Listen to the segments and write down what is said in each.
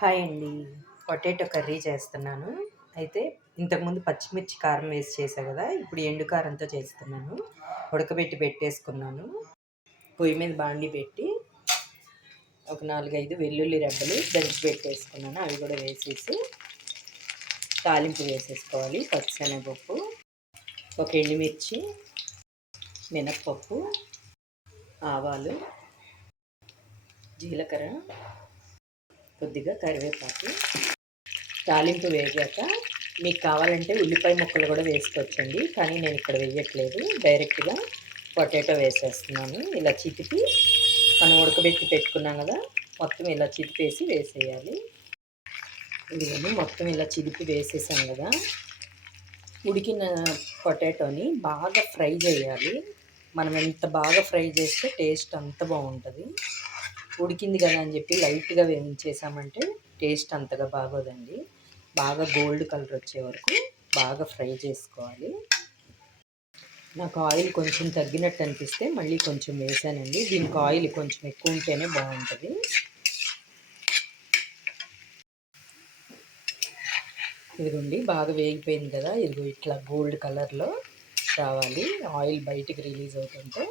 Hi అండి. Potato curry చేస్తున్నాను. అయితే ఇంతకుముందు పచ్చిమిర్చి కారం వేసి చేశా కదా! ఇప్పుడు ఎండు కారంతో చేస్తున్నాను. ఉడకబెట్టి పెట్టేసుకున్నాను. పొయ్యి మీద బాండీ పెట్టి ఒక 4, 5 వెల్లుల్లి రెబ్బలు దంచి పెట్టేసుకున్నాను. అవి కూడా వేసేసి తాలింపు వేసేసుకోవాలి. పచ్చిశనగపప్పు, ఒక ఎండుమిర్చి, మినప్పప్పు, ఆవాలు, జీలకర్ర, కొద్దిగా కరివేపాకు. తాలింపు వేగాక మీకు కావాలంటే ఉల్లిపాయ ముక్కలు కూడా వేసుకోవచ్చండి, కానీ నేను ఇక్కడ వేయట్లేదు. డైరెక్ట్గా పొటాటో వేసేస్తున్నాను. ఇలా చితిపి మనం ఉడకబెట్టి పెట్టుకున్నాం కదా, మొత్తం ఇలా చితిపేసి వేసేయాలి. ఇదిగోండి మొత్తం ఇలా చిదిపి వేసేసాం కదా. ఉడికిన పొటాటోని బాగా ఫ్రై చేయాలి. మనం ఎంత బాగా ఫ్రై చేస్తే టేస్ట్ అంత బాగుంటుంది. ఉడికింది కదా అని చెప్పి లైట్గా వేయించేసామంటే టేస్ట్ అంతగా బాగోదండి. బాగా గోల్డ్ కలర్ వచ్చే వరకు బాగా ఫ్రై చేసుకోవాలి. నాకు ఆయిల్ కొంచెం తగ్గినట్టు అనిపిస్తే మళ్ళీ కొంచెం వేసానండి. దీనికి ఆయిల్ కొంచెం ఎక్కువ ఉంటేనే బాగుంటుంది. ఇదిగోండి బాగా వేగిపోయింది కదా. ఇదిగో ఇట్లా గోల్డ్ కలర్లో రావాలి. ఆయిల్ బయటికి రిలీజ్ అవుతుంటే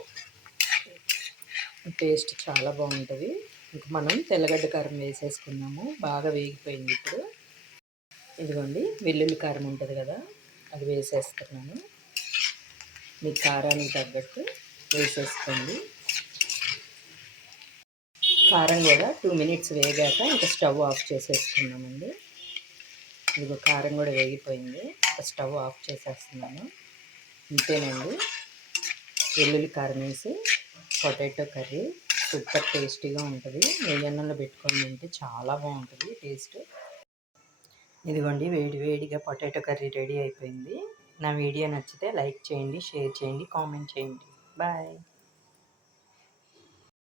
టేస్ట్ చాలా బాగుంటుంది. ఇంక మనం తెల్లగడ్డ కారం వేసేసుకున్నాము. బాగా వేగిపోయింది. ఇప్పుడు ఇదిగోండి వెల్లుల్లి కారం ఉంటుంది కదా, అది వేసేస్తున్నాను. మీ కారానికి తగ్గట్టు వేసేసుకోండి. కారం కూడా 2 మినిట్స్ వేగాక ఇంకా స్టవ్ ఆఫ్ చేసేసుకున్నామండి. ఇదిగో కారం కూడా వేగిపోయింది. స్టవ్ ఆఫ్ చేసేస్తున్నాను. ఇంతేనండి, వెల్లుల్లి కారం వేసి పొటాటో కర్రీ సూపర్ టేస్టీగా ఉంటుంది. నెయ్యి అన్నంలో పెట్టుకొని తింటే చాలా బాగుంటుంది టేస్ట్. ఇదిగోండి వేడి వేడిగా పొటాటో కర్రీ రెడీ అయిపోయింది. నా వీడియో నచ్చితే లైక్ చేయండి, షేర్ చేయండి, కామెంట్ చేయండి. బాయ్.